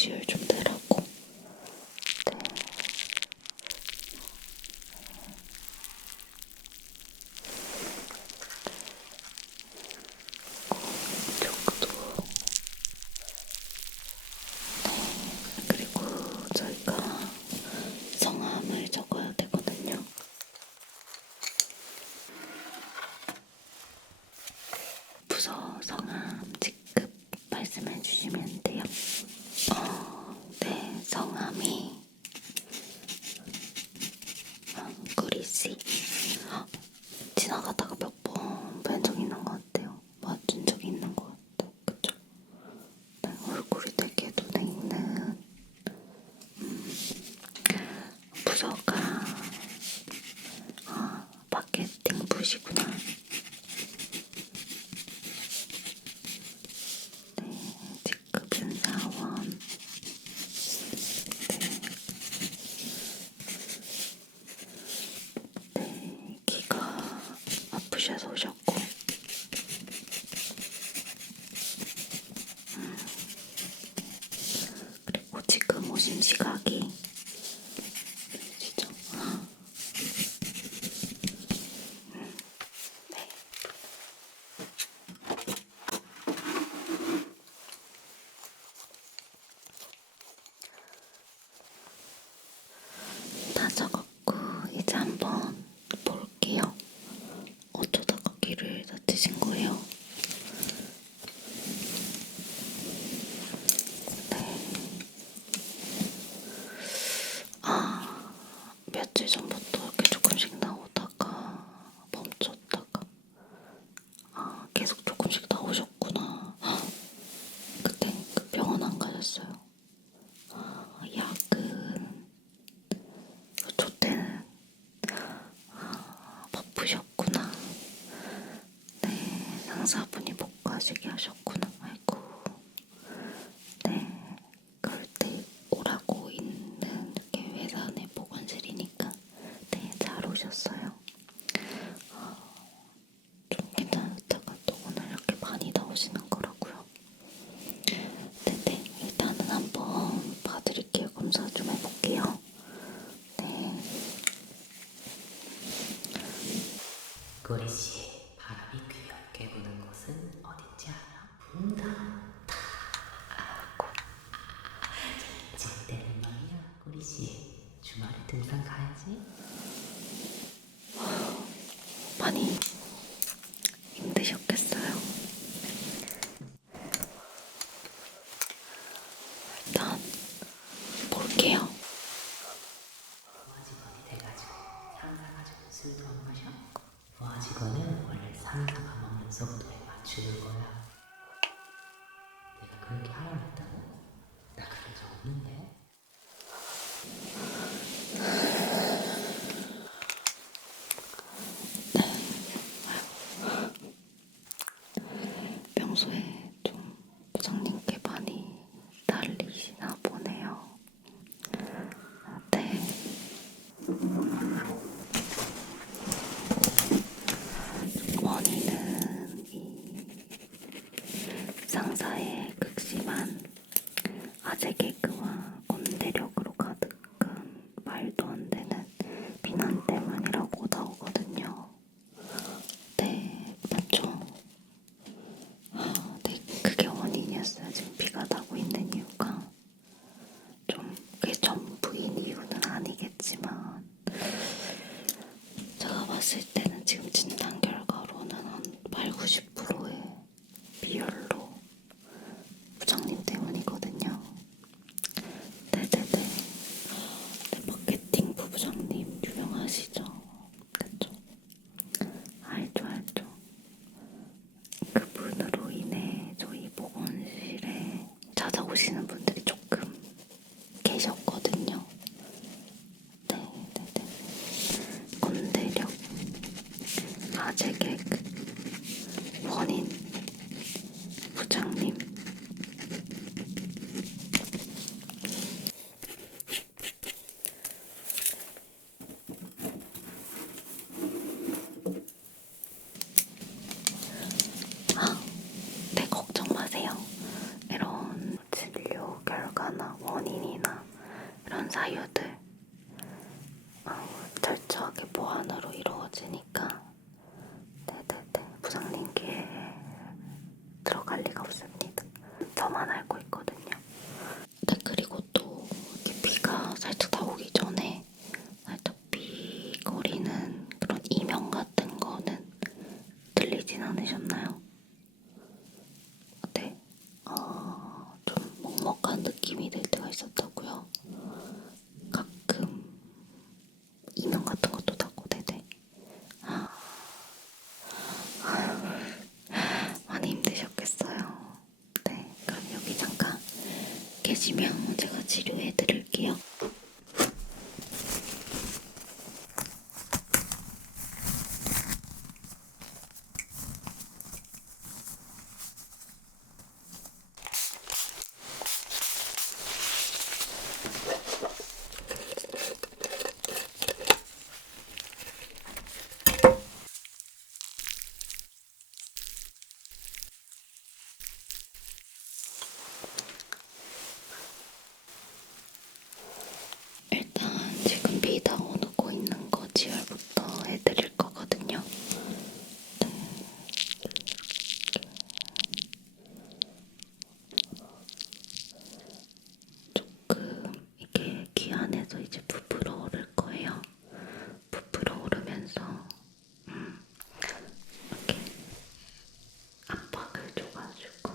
지혈 좀 되라고. 네. 이쪽도. 네. 그리고 저희가 성함을 적어야 되거든요. 부서 성함 직급 말씀해 주시면 돼요. 네, 성함이 꾸리씨. 지나가다가 몇 번 뵌 적 있는 것 같아요. 맞춘 적이 있는 것 같아요. 그쵸? 네, 얼굴이 되게 눈에 있는 부서가 마케팅 부시구나. 네, 직급은 사원. 네, 귀가 아프셔서 오셨고, 그리고 지금 오신 시각이 진짜 네. 다 적었고 이제 한번 볼게요. 어쩌다가 귀를 다치신 거예요? 네. 며칠 전부터 이렇게 조금씩 나오다가 멈췄다가 계속 조금씩 나오셨구나. 그때 그 병원 안 가셨어요? 약은 저 때는 바쁘셨구나. 네, 상사분이 못 가시게 하셨구나. 아이고. 네, 그럴 때 오라고 있는 이렇게 회사 내 보건실이니까 네, 잘 오셨어요. 좀 괜찮았다가 또 오늘 이렇게 많이 나오시는 거라고요. 네네, 일단은 한번 봐드릴게요. 검사 좀 해볼게요. 네. 꾸리씨, 바람이 귀엽게 부는 곳은 어딘지 알아? 분다. 절대는 말이야, 꾸리씨. 주말에 등산 가야지. 많이 힘드셨겠어요? 일단 볼게요. 부하 직원이 돼가지고 상사가 주는 술도 안 마셔? 부하 직원은 원래 상사가 먹는 속도에 맞추는 거야. 내가 그렇게 하라고 했다고? 나 그런 적 없는데? 평소에 좀 부장님께 많이 달리시나 보네요. 네. 원인은 이 상사의 극심한 아재 개그와 꼰대력으로 가득한 말도 안 되는 비난 때문이라고 나오거든요. 네, 맞죠? 네, 그게 원인이었어요. 지금 피가 나고 있는 이유가 좀 그게 전부인 이유는 아니겠지만 제가 봤을 때는 지금 진단 결과로는 한 8, 90%의 비열로 부장님 때문이거든요. 네네네. 네, 마케팅 부부장님 유명하시죠? 그쵸? 알죠. 그분으로 인해 저희 보건실에 찾아오시는 분들이 조금 계셨거든요. 네네네. 꼰대력 그런 사유들 철저하게 보안으로 이루어지니까 네네네 부장님께 들어갈 리가 없습니다. 저만 알고 있거든요. 네, 그리고 또 이렇게 비가 살짝 다 오기 전에 살짝 비 거리는 그런 이명 같은 거는 들리진 않으셨나요? 네. 좀 먹먹한 느낌이 들 때가 있었다고요. 가끔 이명 같은 것도 나고 네네. 많이 힘드셨겠어요. 네, 그럼 여기 잠깐 계시면 제가 치료해 드릴게요. 일단 지금 비 다 오고 있는 거 지혈부터 해드릴 거거든요. 조금 이게 귀 안에서 이제 부풀어 오를 거예요. 부풀어 오르면서 이렇게 압박을 줘가지고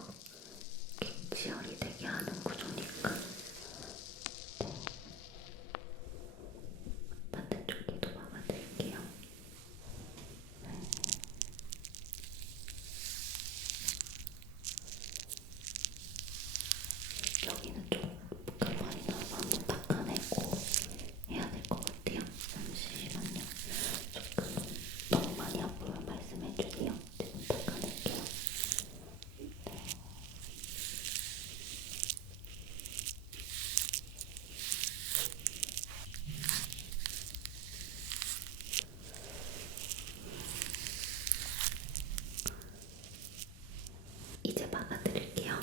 이렇게 지혈이 되게 하는 구조니까 반대쪽 귀도 막아드릴게요. 여기는 좀 많이 나서 한번 닦아내고 해야 될 것 같아요. 잠시만요. 조금 너무 많이 아프면 말씀해주세요. 지금 닦아낼게요. 이제 막아드릴게요.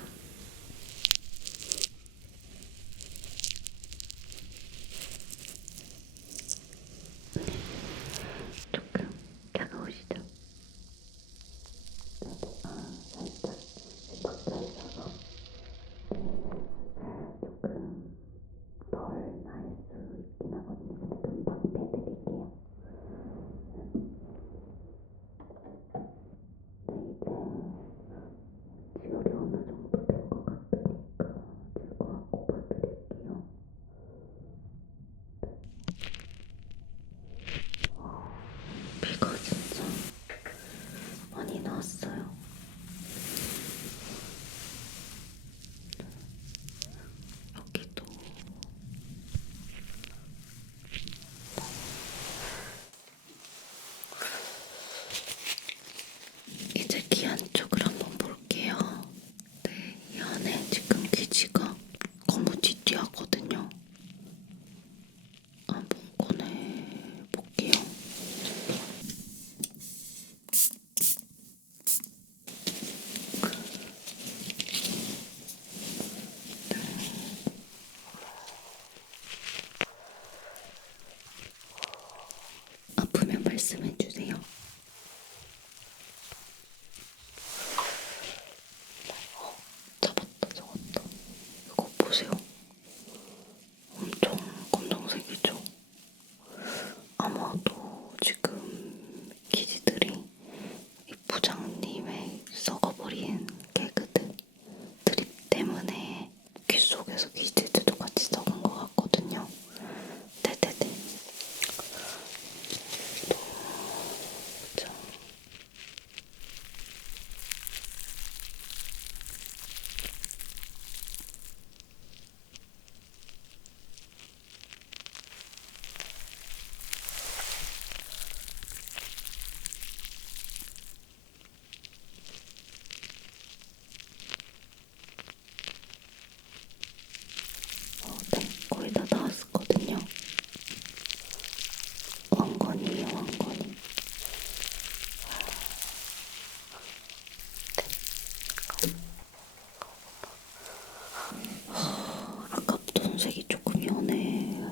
조금 차가우시죠? 살짝 빡져 있어서 조금 덜 나을 수 있긴 하거든요. 근데 금방 빼드릴게요. 네, 이제 지혈이 어느 정도 된 것 같으니까 제가 꼽아드릴게요. 비가 진짜 많이 나왔어요. 여기도 이제 귀 안쪽을 한번 볼게요. 네, 이 안에 지금 귀지가 거무튀튀하거든요. 한번 꺼내 볼게요. 아프면 말씀해 주세요. 잡았다, 잡았다. 이거 보세요. 엄청 검정색이죠? 아마도 지금 기지들이 이 부장님의 썩어버린 개그들 드립 때문에 귀 속에서 기지들도 같이 썩은 것 같거든요. 네네네. 자. 네, 거의 다 나왔었거든요. 왕건이에요, 왕건이. 아까부터 색이 조금 연해.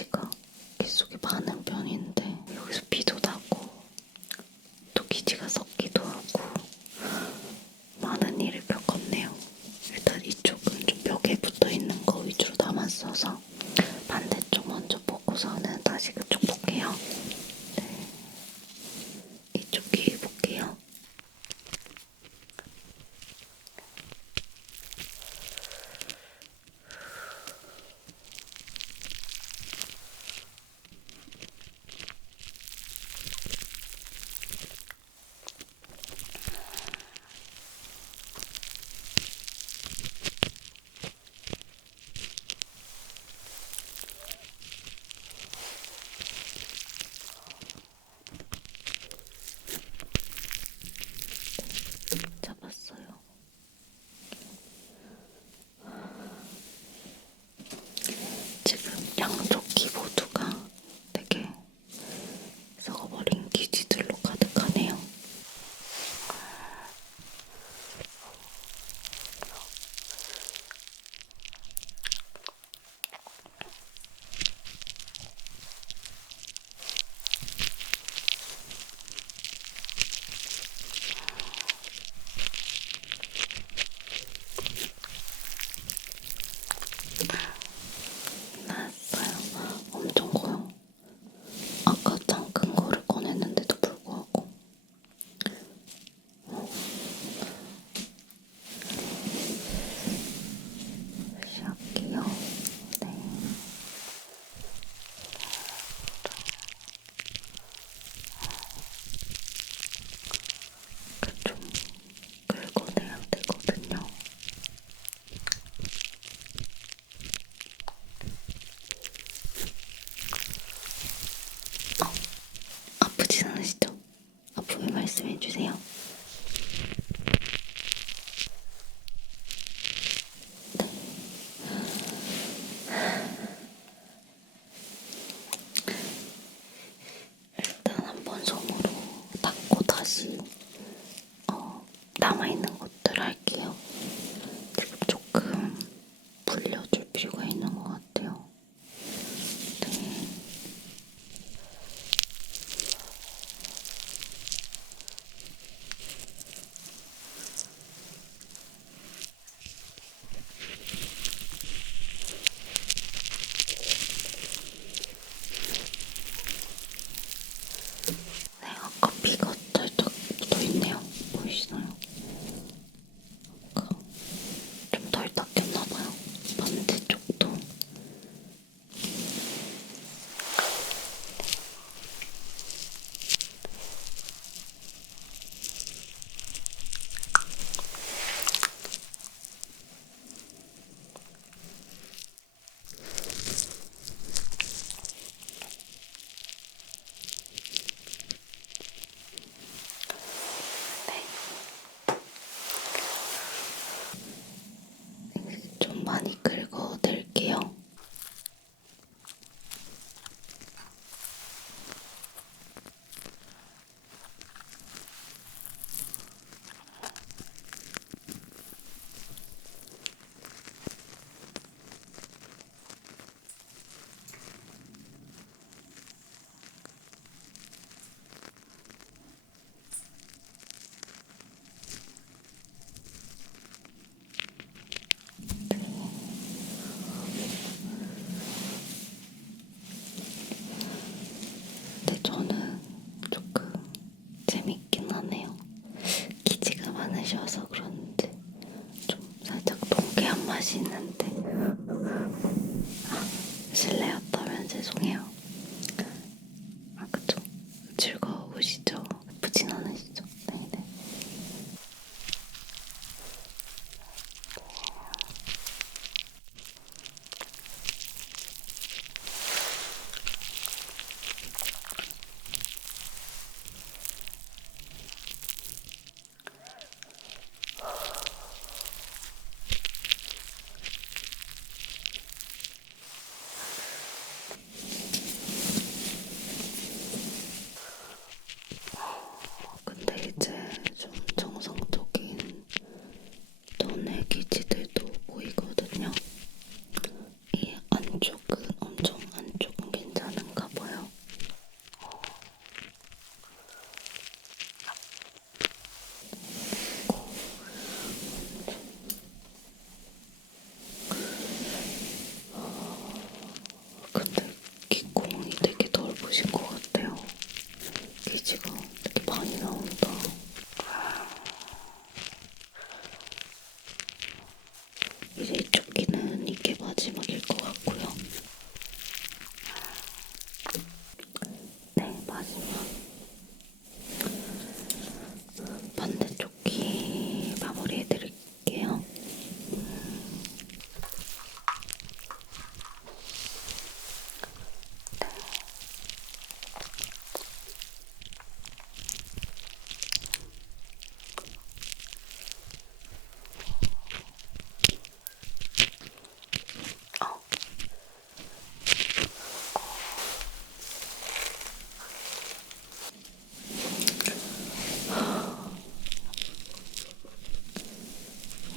기지가 계속 많은 편인데 여기서 비도 나고 또 기지가 섞기도 하고 많은 일을 겪었네요. 일단 이쪽은 좀 벽에 붙어있는 거 위주로 남았어서 반대쪽 먼저 보고서는 다시 그쪽 볼게요. 네. 이쪽 귀 볼게요. 잡았어요. 지금 양쪽 귀 모두가 되게 썩어버린 기지들로 가득하네요. 나왔어요. 엄청 커요. 아까 짱 큰 거를 꺼냈는데도 불구하고. 시작해요. 네. 좀 긁어내야 되거든요. 아프진 않으시죠? 아프면 말씀해주세요. 일단 한번 솜으로 닦고 다시 남아있는 것들 할게요. 지금 조금 불려줄 필요가 있는 것 같아요. 네. 네, 아까 피가 살짝 묻어있네요. 보이시나요? 아까 좀 덜 닦였나봐요. 반대쪽도. 네. 좀 많이 긁어낼게요. 근데 저는 조금 재밌긴 하네요. 기지가 많으셔서 그런지 좀 살짝 통쾌한 맛이 있는데 실례였다면 죄송해요. 그쵸? 즐거우시죠? 예쁘진 않으시죠? 네네. 이제 이쪽 귀는 이게 마지막일 것 같고요. 네, 마지막. 반대쪽 귀 마무리해드릴게요.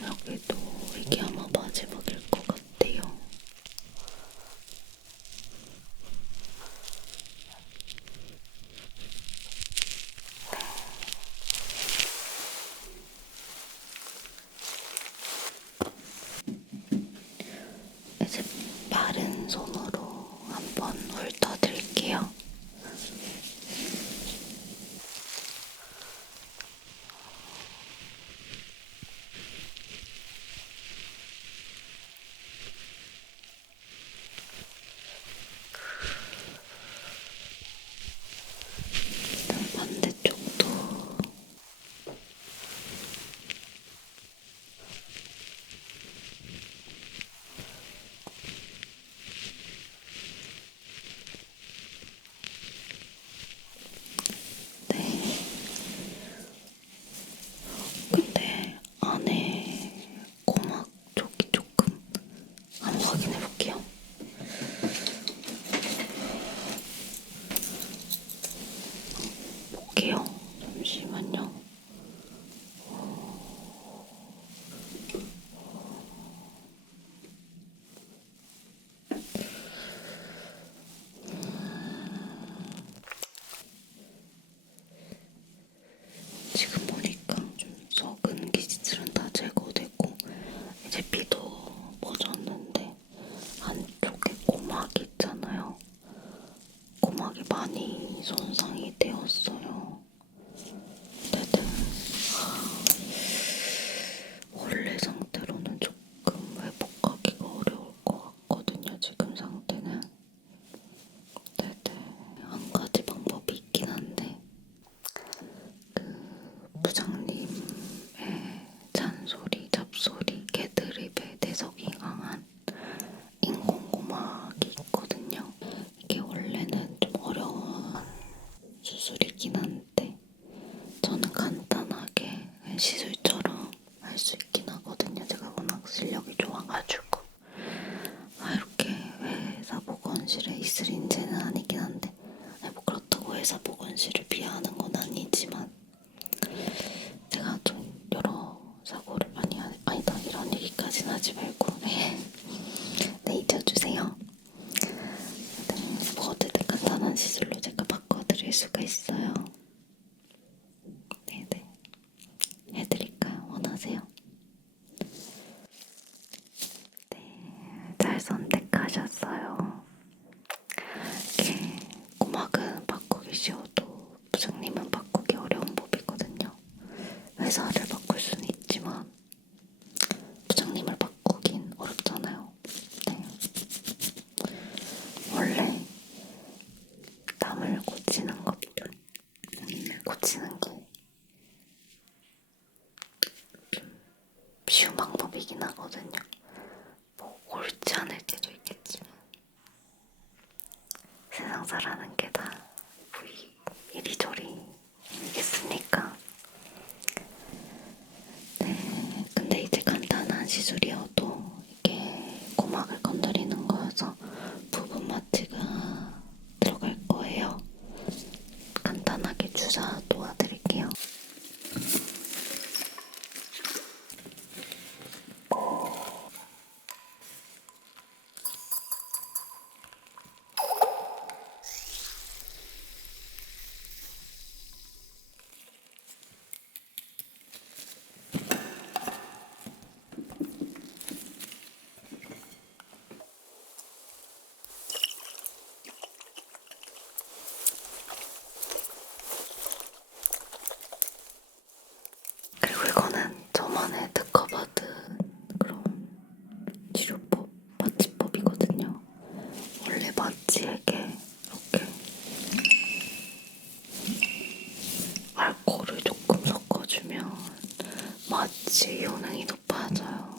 여기도 이게 아마 마지막일 것 같아요. 이제 마른 손으로 한번 훑어드릴게요. 반대쪽도 네. 근데 안에 고막 쪽이 조금 한번 확인해 볼게요. 볼게요. 잠시만요. 지금 보니까 좀 썩은 기질은 다 제거되고 이제 피도 멎었는데 안쪽에 고막이 있잖아요. 고막이 많이 손상이 되었어요. 네네. 원래 상태로는 조금 회복하기가 어려울 것 같거든요. 지금 상태는. 네네. 한 가지 방법이 있긴 한데 그 부장님의 잔소리, 잡소리, 개드립에 내성이 강한 인공고막이 있거든요. 이게 원래는 좀 어려운 수술이긴 한데 저는 간단하게 시술처럼 할 수 있긴 하거든요. 제가 워낙 실력이 좋아가지고. 이렇게 회사 보건실에 있을 인재는 아니긴 한데 뭐 그렇다고 회사 보건실을 비하하는 건 아니지만 제가 좀 여러 사고를 많이 아니다, 이런 얘기까지는 하지 말고 네, 잊어주세요. 네, 뭐 어쨌든 간단한 시술로 제가 바꿔드릴 수가 있어요. 네네. 해드릴까요? 원하세요? 네, 잘 선택하셨어요. 이게 고막은 바꾸기 쉬워도 부장님은 바꾸기 어려운 법이거든요. 회사를 바꿀 수는 있지만 부장님을 바꾸긴 어렵잖아요. 네. 원래 남을 고치는 것보다 본인을 고치는 게 쉬운 방법이긴 하거든요. 뭐 옳지 않을 때도 있겠지만 세상 살아는 게 다 뭐 이리저리 있겠습니까? 네, 근데 이제 간단한 시술이어도 이게 고막을 건드리는 거여서 부분 마취가 들어갈 거예요. 간단하게 주사 놓아드릴게요. 성능이 높아져요.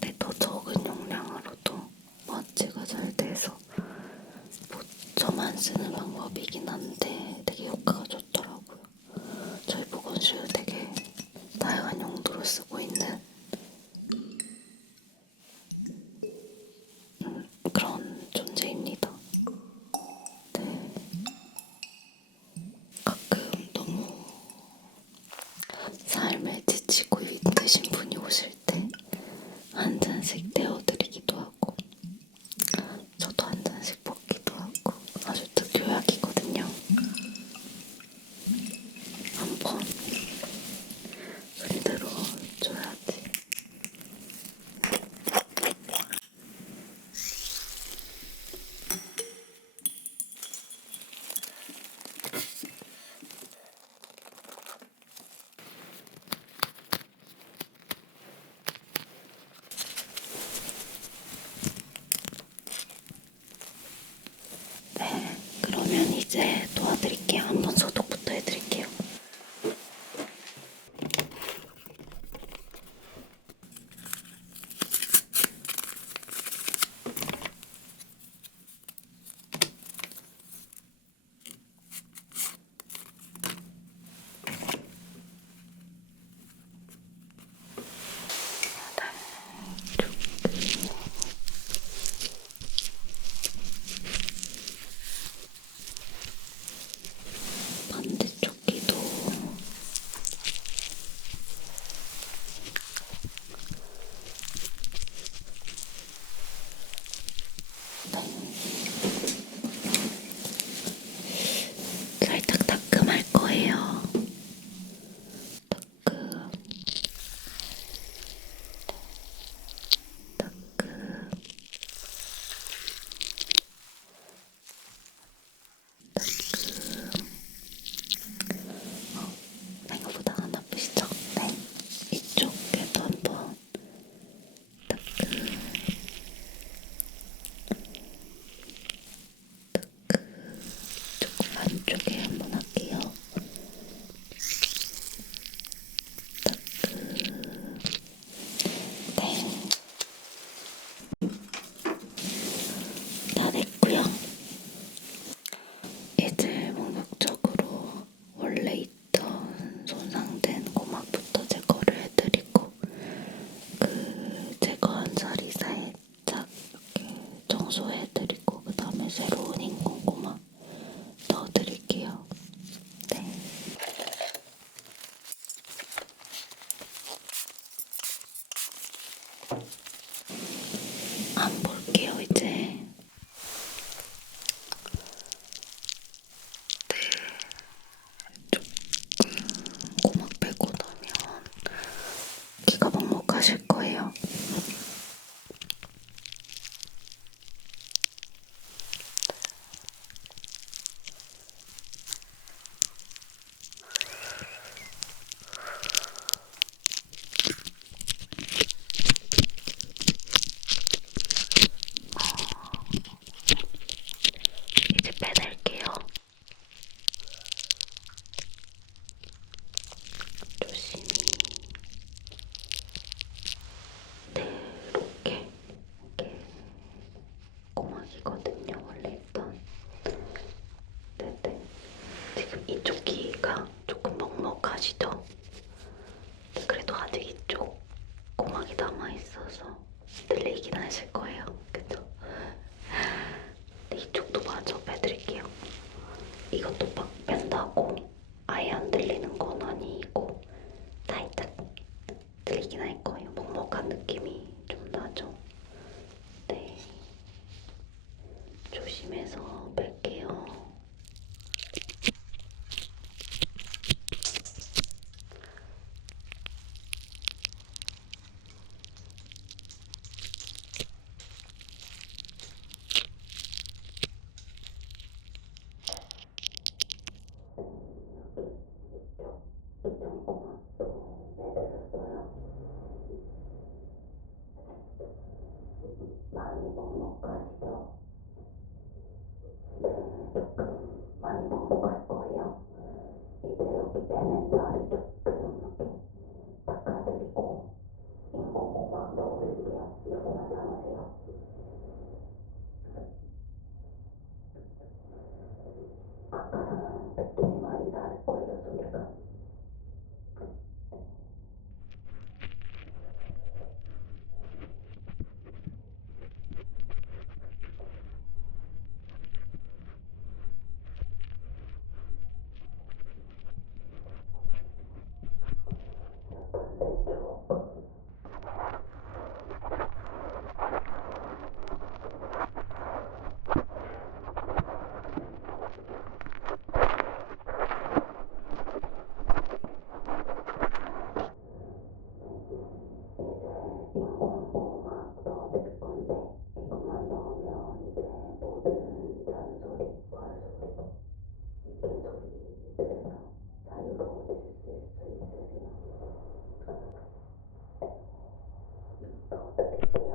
근데 더 적은 용량으로도 마취가 잘 돼서 뭐 저만 쓰는 방법이긴 한데 되게 효과가 좋더라고요. 저희 보건실은 되게 다양한 용도로 쓰고 있는 그런 존재입니다. 네. 가끔 너무 삶에 지치고 힘드신 분이 오실 때 한 잔씩 데워드리기도 하고 저도 한 잔씩 먹기도 하고 아주 특효약이거든요. 한번 흔들어 줘야지. 네, 그러면 이제 도와드릴게요. 한번 소독부터 해드릴게요. 반대쪽 귀도 살짝 따끔할 거예요. 따끔, 따끔, 따끔. 생각보다 안 아프시죠? 네. 이쪽에도 한번 따끔, 따끔. 조금 안쪽에 한번 할게요. 네. 다 됐고요. 이제 본격적으로 원래 있던 손상된 고막부터 제거를 해드리고 그 제거한 자리 살짝 청소해드리고 그 다음에 새로운 인공 고막 넣어드릴게요. 네. 안 볼게요 이제. 고막 빼고 나면 귀가 먹먹하실 거예요. 이제 빼낼게요. 조심히. 네, 이렇게 고막이거든요. 원래 있던. 네네. 지금 이쪽 귀가 조금 먹먹하시죠? 네, 그래도 아직 이쪽 고막이 남아있어서 들리긴 하실 거예요. 그쵸? 네, 이쪽도 마저 빼드릴게요. 이것도 막 뺀다고 아예 안 들리는 건 아니고 살짝 들리긴 할 거예요. 먹먹한 느낌이 좀 나죠? 네. 조심해서 뺄게요. 많이 먹먹하시죠? 네, 조금 많이 먹먹할 거예요. 이제 여기 빼낸 자리 조금 이렇게 닦아드릴게요. 담을게요. 여기만 담으세요. 아까랑은 느낌이 많이 다를 거예요, 소리가. 인공고막 넣어드릴 건데 이것만 넣으면 이제 모든 잔소리, 괄소리, 개소리들에서 자유로워질 수 있으세요. 넣어드릴게요.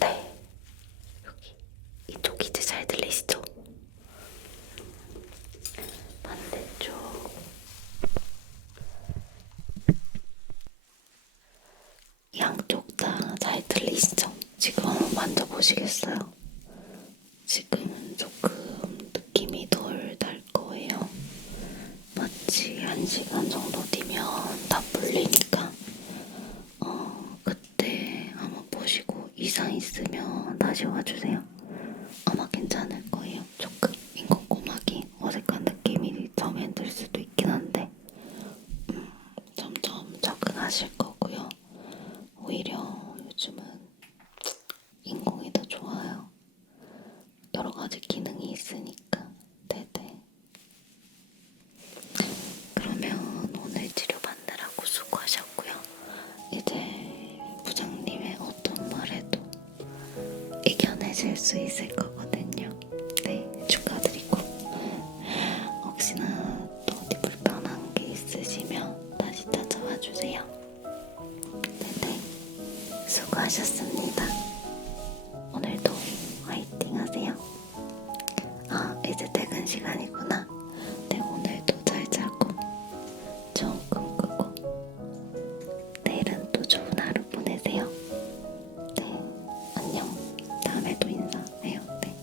네, 여기 이쪽 이제 잘 들리시죠? 반대쪽 양쪽 다 잘 들리시죠? 지금 한번 만져보시겠어요? 지금은 조금 느낌이 덜 날 거예요. 마치 1시간 정도 뒤면 다 풀리니까 그때 한번 보시고 이상 있으면 다시 와주세요. 아마 괜찮을 거예요. 조금 인공고막이 어색한 느낌이 처음엔 들 수도 있긴 한데 점점 적응하실 거고요. 오히려 요즘은 인공이 더 좋아요. 여러 가지 기능이 있으니까. 네네. 그러면 오늘 치료 받느라고 수고하셨고요. 이제 부장님의 어떤 말에도 이겨내실 수 있을 거거든요. 네, 축하드리고 혹시나 또 어디 불편한 게 있으시면 다시 찾아와 주세요. 네네, 수고하셨습니다. 오늘도 화이팅 하세요. 아, 이제 퇴근 시간이구나. 네, 오늘도 잘 자고 좋은 꿈 꾸고 내일은 또 좋은 하루 보내세요. 네, 안녕. 다음에 또 인사해요. 네.